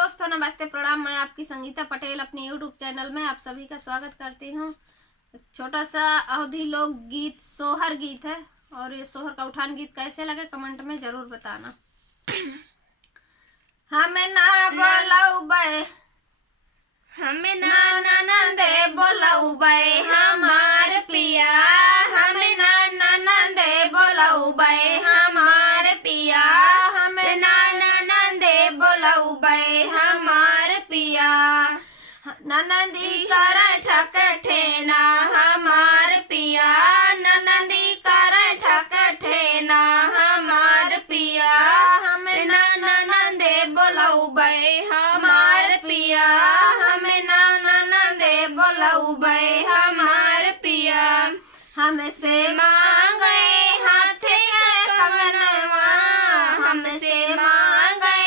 दोस्तों, नमस्ते, प्रणाम। मैं आपकी संगीता पटेल अपनी यूट्यूब चैनल में आप सभी का स्वागत करती हूँ। छोटा सा अवधी लोक गीत सोहर गीत है और ये सोहर का उठान गीत कैसे लगे कमेंट में जरूर बताना। हमें ना बोलौबे, हमें ना ननदे बोलौबे हमार पिया, हमें ना ननदे बोलौबे हमार पिया, हमें ना ननदे बोलौबे हमार पिया। ननदी कर ठक ठेना हमार पिया, ननदी कर ठक ठेना हमार पिया, हमें ना ननदे बोलौबे हमार पिया, हमें ना ननदे बोलौबे हमार पिया। हमसे मांगे हाथ के कंगनवा, हमसे मांगे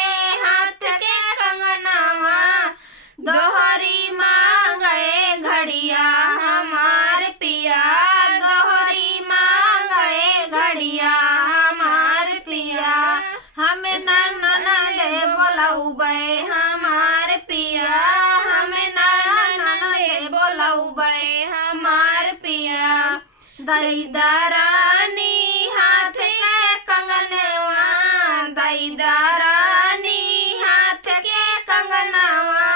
हाथ के कंगनवा, दोहरी मांगे घड़िया हमार पिया, दोहरी मांगे घड़िया हमार पिया। हमें ना ननदे बोलौबे हमार पिया, हमें ना ननदे बोलौबे हमार पिया। दैदारानी हाथ के कंगनवा, दैदारानी हाथ के कंगनवा,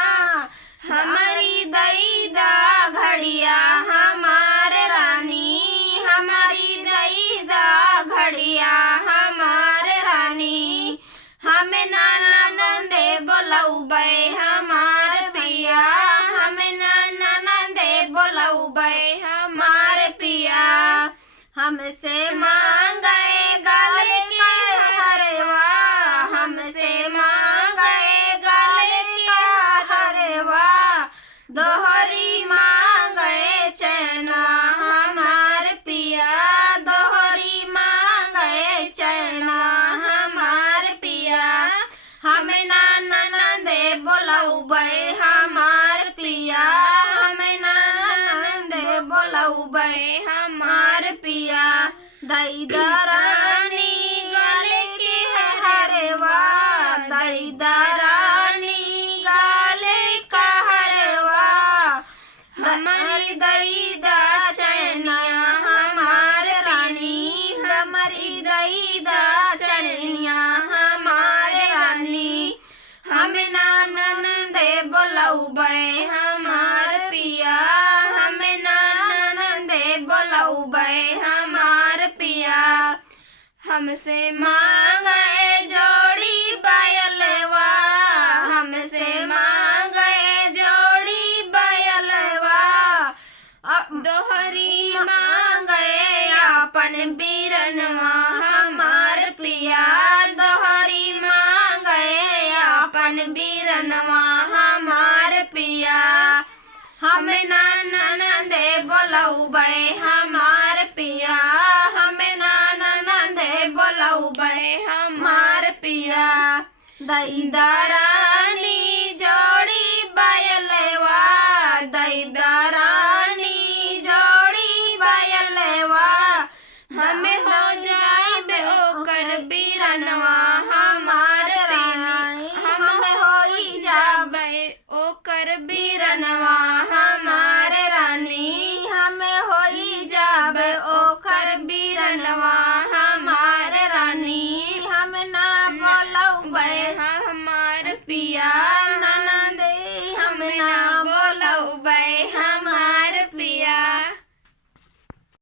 हमारी दैदा घड़िया हमार रानी, हमारी दैदा घड़िया हमार रानी। हमें ना ननदे बोलौबे हमार पिया, हमें ना ननदे बोलौबे हमार पिया। हमसे मांगे गल के हरवा, हमसे मांगे गल के हरवा, दोहरी मांगे चैना हमार पिया, दोहरी मांगे चैना हमार पिया। हमें ना ननदे बोलौबे हमार पिया, हमें ना ननदे बोलौबे हमार पिया। दैदारानी गले के हरवा, दैदारानी गले का हरवा, हमारी दैदा चनिया हमार रानी, हमारी दैदा चनिया हमार रानी। हमें ना ननदे बोलौबे हमार पिया, हमें ना ननदे बोलौबे हमार पिया। हमसे मांगे जोड़ी बायलवा, हमसे मांगे जोड़ी बायलवा, दोहरी मांगे अपन बीरनवा हमार पिया, दोहरी मांगे अपन बीरनवा हमार पिया। हमें ना ननदे बोलौबे हमार पिया, हमें ना ननदे बोलौबे हमार पिया। दैदारानी जोड़ी बायलवा, दैदारानी जोड़ी बायलवा, हमें हो जाए ओकर बीरनवा हमार रानी, हमें हो जाबे ओकर बीरनवा हमार रानी, हमें हो जाबे ओकर बीरनवा हमार रानी। हम ना बोलौबे हमार पिया।